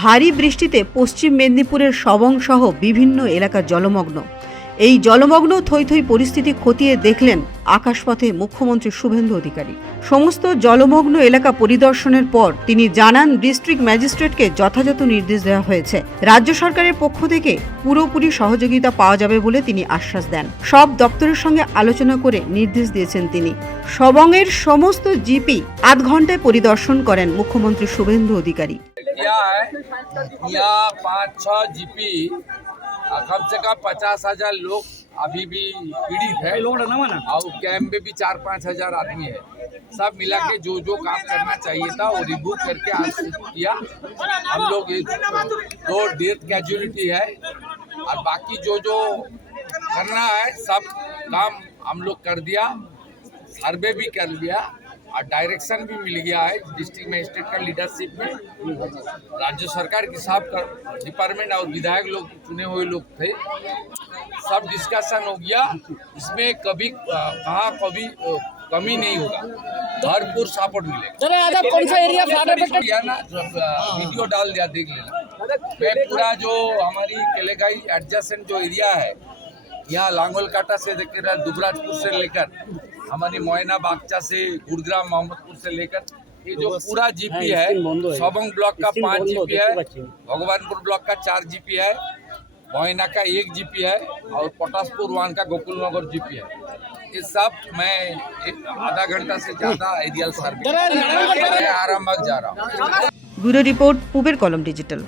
ভারী বৃষ্টিতে পশ্চিম মেদিনীপুরের সবং সহ বিভিন্ন এলাকা জলমগ্ন। এই জলমগ্ন থই থই পরিস্থিতি খতিয়ে দেখলেন আকাশপথে মুখ্যমন্ত্রী শুভেন্দু অধিকারী। সমস্ত জলমগ্ন এলাকা পরিদর্শনের পর তিনি জানান, ডিস্ট্রিক্ট ম্যাজিস্ট্রেটকে যথাযথ নির্দেশ দেওয়া হয়েছে। রাজ্য সরকারের পক্ষ থেকে পুরোপুরি সহযোগিতা পাওয়া যাবে বলে তিনি আশ্বাস দেন। সব দপ্তরের সঙ্গে আলোচনা করে নির্দেশ দিয়েছেন তিনি। সবংয়ের সমস্ত জিপি আধ ঘন্টায় পরিদর্শন করেন মুখ্যমন্ত্রী শুভেন্দু অধিকারী। यहाँ 5-6 जीपी कम से कम 50,000 लोग अभी भी पीड़ित है और कैंप में भी 4-5 हजार आदमी है। सब मिला के जो जो काम करना चाहिए था वो रिव्यू करके आज किया। हम लोग 2 डेथ कैजुअलिटी है और बाकी जो जो करना है सब काम हम लोग कर दिया। सर्वे भी कर लिया और डायरेक्शन भी मिल गया है डिस्ट्रिक्ट मजिस्ट्रेट का लीडरशिप में। राज्य सरकार के साथ डिपार्टमेंट और विधायक लोग चुने हुए लोग थे, सब डिस्कशन हो गया। इसमें कभी कहाँ कभी कमी नहीं होगा, भरपूर सपोर्ट मिलेगा। कौन सा एरिया ना वीडियो डाल दिया, देख लेना। मैं पूरा जो हमारी केलेगाई एडजस्टेंट जो एरिया है, यहाँ लांगोल काटा से लेकर दुबराजपुर से लेकर हमारी मोयना बागचा से गुड़ग्राम मोहम्मदपुर से लेकर ये जो पूरा जीपी है, सबंग ब्लॉक का 5 जीपी है, भगवानपुर ब्लॉक का 4 जीपी है, मोयना का 1 जीपी है और पटासपुर 1 का गोकुल नगर जीपी है। ये सब मैं आधा घंटा से ज्यादा एरियल सर्वे आरामबाग जा रहा हूँ। ब्यूरो रिपोर्ट, पुबेर कलम डिजिटल।